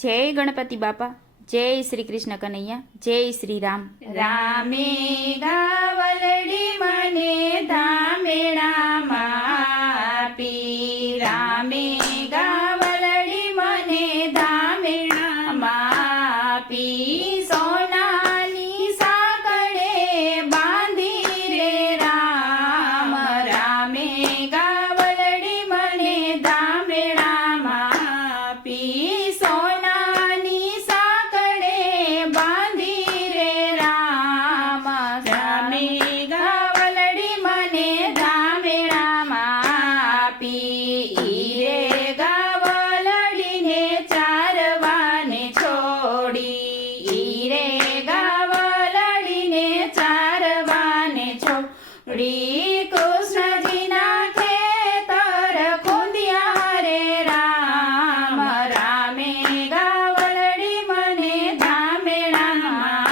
જય ગણપતિ બાપા, જય શ્રી કૃષ્ણ કનૈયા, જય શ્રી રામ. રામે ગાવલડી મને ધામેણામાં આપી, રામે ગાવલડી મને ધામેણામાં આપી, સોનાની સાંકળે બાંધી રે રામ, રામે ગાવલડી મને ધામેણામાં આપી, સોનાની સાંકળે બાંધી રે રામ, રામે ગાવલડી મને ધામેણામાં આપી, રે ગાવલડીને ચારવાને છોડી, રે ગાવલડીને ચારવાને છોડી, કૃષ્ણજીના ખેતર ખૂંદ્યા રે રામ, રામે ગાવલડી મને ધામેણામાં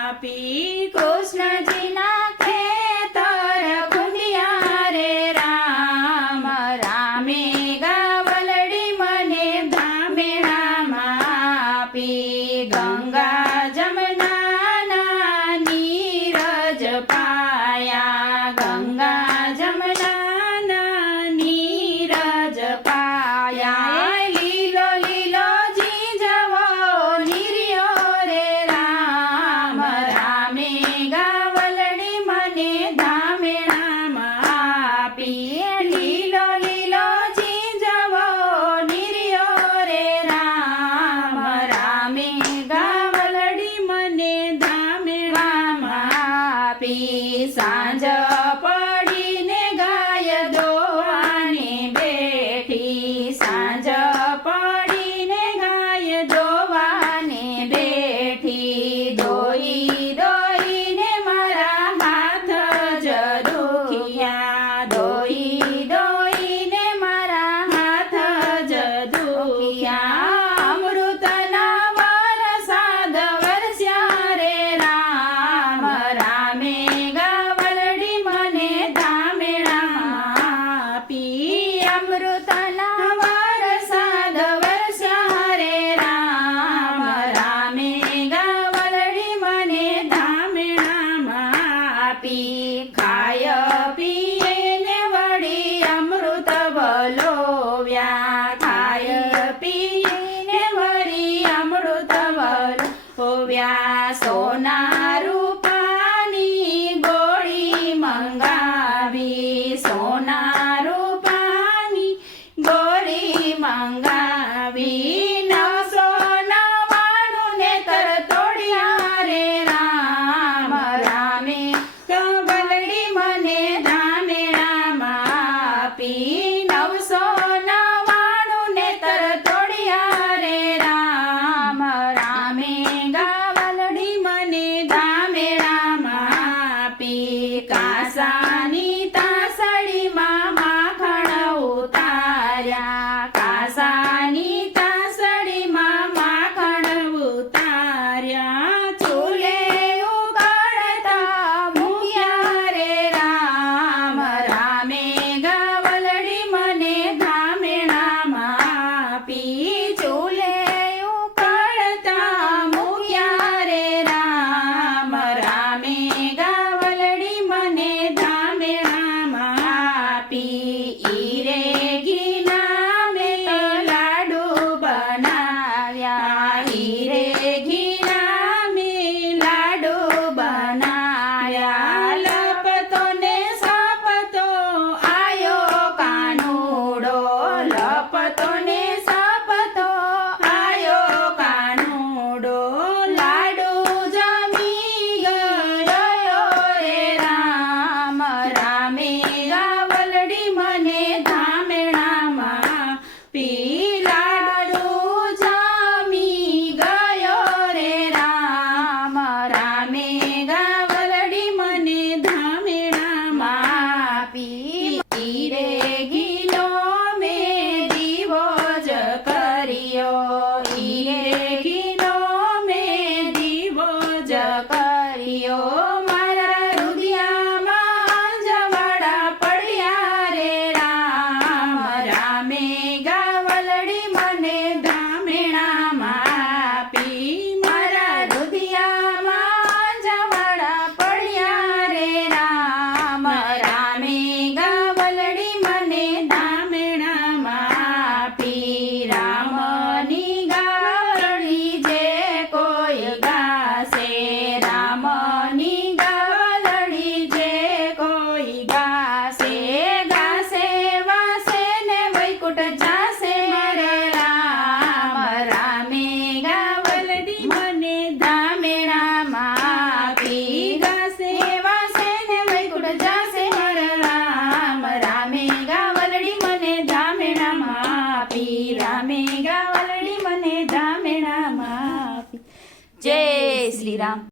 આપી, કૃષ્ણજીના ખેતર ખૂંદ્યા રે રામ, રામે ગાવલડી મને ધામેણામાં આપી, ગંગા જમનાના નીરજ પાયા, ગંગા જમનાના નીરજ પાયા, લીલો લીલો જીજવો નીર્યો રે રામ, રામે ગાવલડી મને ધામેણામાં આપી, લીલો લીલો જીજવો નીર્યો રે રામ, રામે ગાવલડી મને ધામેણામાં આપી, સાંજ પડીને ગાય દોવાને બેઠી, સાંજ પડીને ગાય દોવાને બેઠી, દોઈ દોઈને મારા હાથ જ દુખિયા, દોઈ દોઈને મારા હાથ જ દુખિયા, અમૃતના વરસાદ વરસ્યા રે રામ, રામે ગાવલડી મને ધામેણામાં આપી, અમૃતના વરસાદ વરસ્યા રે રામ, રામે ગાવલડી મને ધામેણામાં આપી, ખાય પીએ ને વળી અમૃત વલોવ્યા, ખાય પીએ ને વળી અમૃત વલોવ્યા, સોના રૂપાની ગોળી મંગાવી, સોના રૂપાની ગોળી મંગાવી, 999 નેત્ર તોડ્યા રે રામ, રામે ગાવલડી મને ધામેણામાં આપી, 999 નેત્ર તોડ્યા રે રામ, રામે ગાવલડી મને ધામેણામાં આપી, કાસાની તાસડીમાં માખણ ઉતાર્યા, કાસાની તાસડીમાં માખણ ઉતાર્યા, ચૂલે ઉગાડતા મૂક્યા રે રામ, રામે ગાવલડી મને ધામેણામાં આપી, ચૂલે ઉગાડતા મૂક્યા રે રામ, રામે ગાવલડી મને ધામેણામાં આપી, રે ઘીના મેં લાડુ બનાવ્યા, રે ઘીના મેં લાડુ બનાવ્યા, લપતો ને સપતો આયો કાનુડો, લપતો ને સપતો આયો કાનુડો, લાડુ જમી ગયો રે રામ, રામે ગાવલડી મને ધામેણામાં આપી, લાડુ જમી ગયો રે રામ, રામે ગાવલડી મને ધામેણામાં આપી, રે